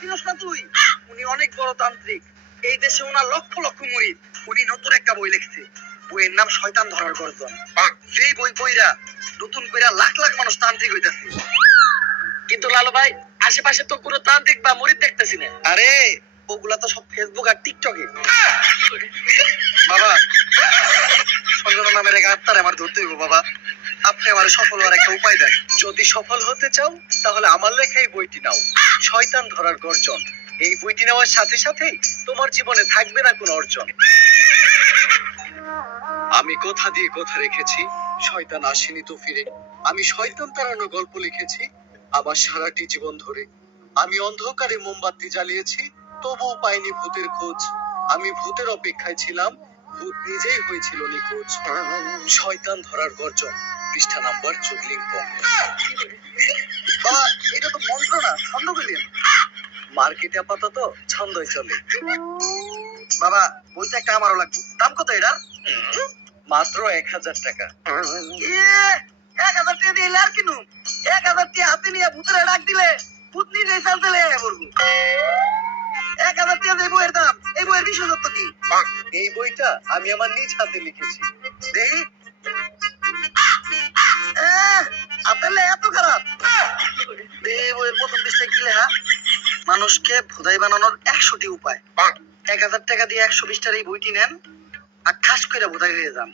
চিনস না তুই? উনি অনেক বড় তান্ত্রিক, এই দেশে ওনার লক্ষ লক্ষ মুরিদ। উনি নতুন একটা বই লিখছে, বইয়ের নাম শয়তান ধরার গর্জন। সেই বই পইরা নতুন কইরা লাখ লাখ মানুষ তান্ত্রিক হইতাছে। কিন্তু লালু ভাই, আশেপাশে তো কোনো তান্ত্রিক বা মুরিদ দেখতেছি না। আরে ওগুলা তো সব ফেসবুক আর টিকটকে। বাবা, সঞ্জনা নামের এক আত্মার আমার ধরতে হইব বাবা। আপনি আমার সফল হওয়ার একটা উপায় দেন। যদি সফল হতে চাও তাহলে আমার লেখা এই বইটি নাও, শয়তান ধরার গর্জন। এই বইটি নেওয়ার সাথে সাথেই তোমার জীবনে থাকবে না কোনো অর্জন। আমি কথা দিয়ে কথা রেখেছি, শয়তান আসেনি তো ফিরে। আমি শয়তান তাড়ানোর গল্প লিখেছি আমার সারাটি জীবন ধরে। আমি অন্ধকারে মোমবাতি জ্বালিয়েছি, তবুও পাইনি ভূতের খোঁজ। আমি ভূতের অপেক্ষায় ছিলাম, ভূত নিজেই হয়েছিল নিখোঁজ। শয়তান ধরার গর্জন, পৃষ্ঠা নাম্বার ৪৪। বাবা, এটা তো মন্ত্র না, ছন্দ কইলেন। মার্কেটে আপাতত ছন্দই চলে। বাবা, বইটা একটা আমারও লাগবে। দাম কত এটা? মাত্র ১,০০০ টাকা। ১,০০০ টাকা দিয়ে আর কিনুম? ১,০০০ টাকা হাতে নিয়ে ভূতের ডাক দিলে ভূত নিজেই চালতে লেগে পড়বো। ১,০০০ টাকা দিয়ে বইয়ের দাম, এই বইয়ের বিশেষত্ব কি? এই বইটা আমি আমার নিজ হাতে লিখেছি। দেখি। হাতের লেখা এত খারাপ? এই বইয়ের প্রথম পৃষ্ঠায় কি লেখা? মানুষকে ভোদাই বানানোর ১০০টি উপায়। ১,০০০ টাকা দিয়ে ১২০টার এই বইটি নেন আর খাস করে ভোদাই হয়ে যান।